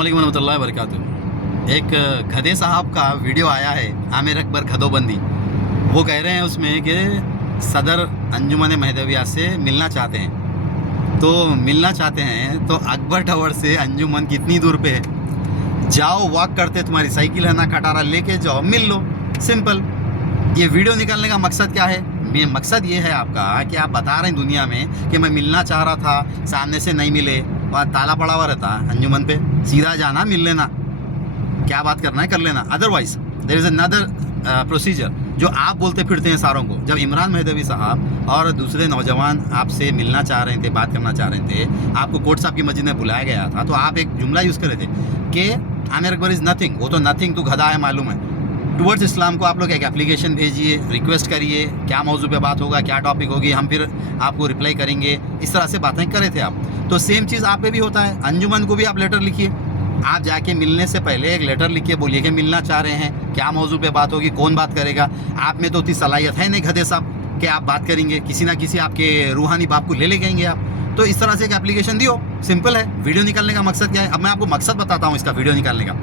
अस्सलामुअलैकुम रहमतुल्लाहि व बरकातुहू। एक खदे साहब का वीडियो आया है, आमिर अकबर खदोबंदी। वो कह रहे हैं उसमें कि सदर अंजुमन महदविया से मिलना चाहते हैं। तो मिलना चाहते हैं तो अकबर टावर से अंजुमन कितनी दूर पे है? जाओ, वॉक करते, तुम्हारी साइकिल है ना, खटारा लेके जाओ, मिल लो, सिंपल। ये वीडियो निकालने का मकसद क्या है? मकसद ये है आपका कि आप बता रहे हैं दुनिया में कि मैं मिलना चाह रहा था, सामने से नहीं मिले, और ताला पड़ा हुआ रहता अंजुमन पे, सीधा जाना, मिल लेना, क्या बात करना है कर लेना। Otherwise there is another procedure जो आप बोलते फिरते हैं सारों को। जब इमरान महदवी साहब और दूसरे नौजवान आपसे मिलना चाह रहे थे, बात करना चाह रहे थे, आपको कोर्ट साहब की मस्जिद में बुलाया गया था, तो आप एक जुमला यूज़ कर रहे थे कि आमिर अकबर इज़ नथिंग। वो तो नथिंग, तो गधा है, मालूम है। टुवर्ड्स इस्लाम को आप लोग एक एप्लीकेशन भेजिए, रिक्वेस्ट करिए, क्या मौजू पे बात होगा, क्या टॉपिक होगी, हम फिर आपको रिप्लाई करेंगे। इस तरह से बातें कर रहे थे आप। तो सेम चीज़ आप पे भी होता है। अंजुमन को भी आप लेटर लिखिए, आप जाके मिलने से पहले एक लेटर लिखिए, बोलिए कि मिलना चाह रहे हैं, क्या मौजू पे बात होगी, कौन बात करेगा। आप में तो उतनी सलाहियत है नहीं गधे साहब कि आप बात करेंगे, किसी ना किसी आपके रूहानी बाप को ले गएंगे आप। तो इस तरह से एक एप्लीकेशन दियो, सिंपल है। वीडियो निकालने का मकसद क्या है? अब मैं आपको मकसद बताता हूँ इसका वीडियो निकालने का।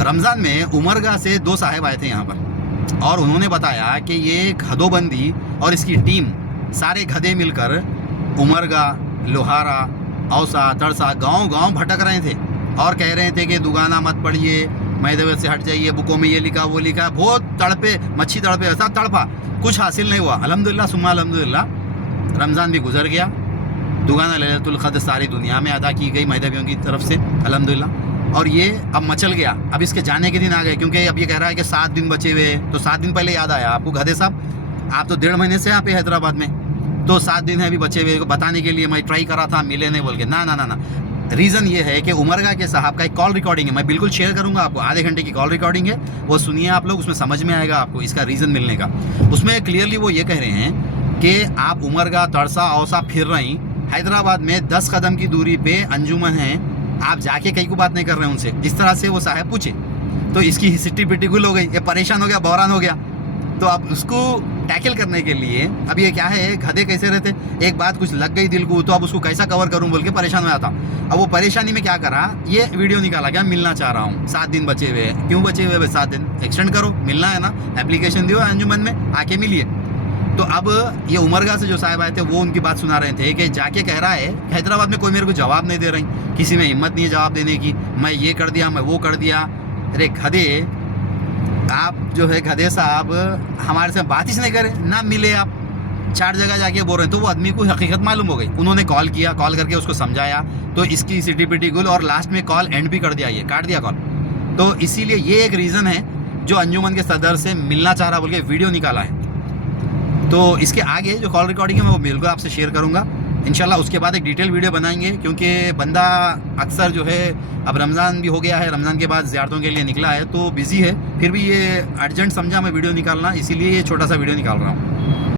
रमज़ान में उमरगा से 2 साहिब आए थे यहाँ पर, और उन्होंने बताया कि ये खदोबंदी और इसकी टीम, सारे गधे मिलकर उमरगा, लोहारा, औसा, तड़सा गांव भटक रहे थे और कह रहे थे कि दुगाना मत पढ़िए, मैदवे से हट जाइए, बुकों में ये लिखा वो लिखा। बहुत तड़पे, मच्छी तड़पे, ऐसा तड़पा, कुछ हासिल नहीं हुआ। अल्हम्दुलिल्लाह सुम्मा अल्हम्दुलिल्लाह, रमज़ान भी गुजर गया। दुगाना लैलतुल क़द्र सारी दुनिया में अदा की गई मैदवियों की तरफ से, अल्हम्दुलिल्लाह। और ये अब मचल गया। अब इसके जाने के दिन आ गए, क्योंकि अब ये कह रहा है कि 7 दिन बचे हुए। तो 7 दिन पहले याद आया आपको गधे साहब? आप तो 1.5 महीने से यहाँ पे हैदराबाद में, तो 7 दिन है अभी बचे हुए। बताने के लिए मैं ट्राई करा था, मिले नहीं बोल के, ना ना ना ना। रीज़न ये है कि उमरगा के साहब का एक कॉल रिकॉर्डिंग है, मैं बिल्कुल शेयर करूंगा आपको। आधे घंटे की कॉल रिकॉर्डिंग है, वो सुनिए आप लोग, उसमें समझ में आएगा आपको इसका रीज़न मिलने का। उसमें क्लियरली वो ये कह रहे हैं कि आप उमरगा, तड़सा, औसा फिर रही, हैदराबाद में 10 कदम की दूरी पे अंजुमन है, आप जाके कहीं को बात नहीं कर रहे हैं उनसे। जिस तरह से वो साहब पूछे तो इसकी सिट्टी पिट्टी गुल हो गई, ये परेशान हो गया, बहरान हो गया। तो अब उसको टैकल करने के लिए, अब ये क्या है, गधे कैसे रहते, एक बात कुछ लग गई दिल को, तो अब उसको कैसा कवर करूं बोल के परेशान हो जाता। अब वो परेशानी में क्या करा, ये वीडियो निकाला क्या, मिलना चाह रहा हूँ, 7 दिन बचे हुए हैं। क्यों बचे हुए? 7 दिन एक्सटेंड करो, मिलना है ना, एप्लीकेशन दियो अंजुमन में, आके मिलिए। तो अब ये उमरगा से जो साहब आए थे वो उनकी बात सुना रहे थे कि जाके कह रहा है हैदराबाद में कोई मेरे को जवाब नहीं दे रही, किसी में हिम्मत नहीं है जवाब देने की, मैं ये कर दिया, मैं वो कर दिया। अरे गधे, आप जो है गधे साहब, हमारे से बात ही नहीं करे, ना मिले आप, 4 जगह जाके बोल रहे हैं। तो वो आदमी को हकीकत मालूम हो गई। उन्होंने कॉल किया, कॉल करके उसको समझाया, तो इसकी सिटी पिटी गुल, और लास्ट में कॉल एंड भी कर दिया, ये काट दिया कॉल। तो इसीलिए ये एक रीज़न है जो अंजुमन के सदर से मिलना चाह रहा बोल के वीडियो निकाला है। तो इसके आगे जो कॉल रिकॉर्डिंग है मैं वो बिल्कुल आपसे शेयर करूंगा इंशाल्लाह। उसके बाद एक डिटेल वीडियो बनाएंगे, क्योंकि बंदा अक्सर जो है, अब रमज़ान भी हो गया है, रमज़ान के बाद ज़ियारतों के लिए निकला है, तो बिज़ी है, फिर भी ये अर्जेंट समझा मैं वीडियो निकालना, इसीलिए ये छोटा सा वीडियो निकाल रहा हूँ।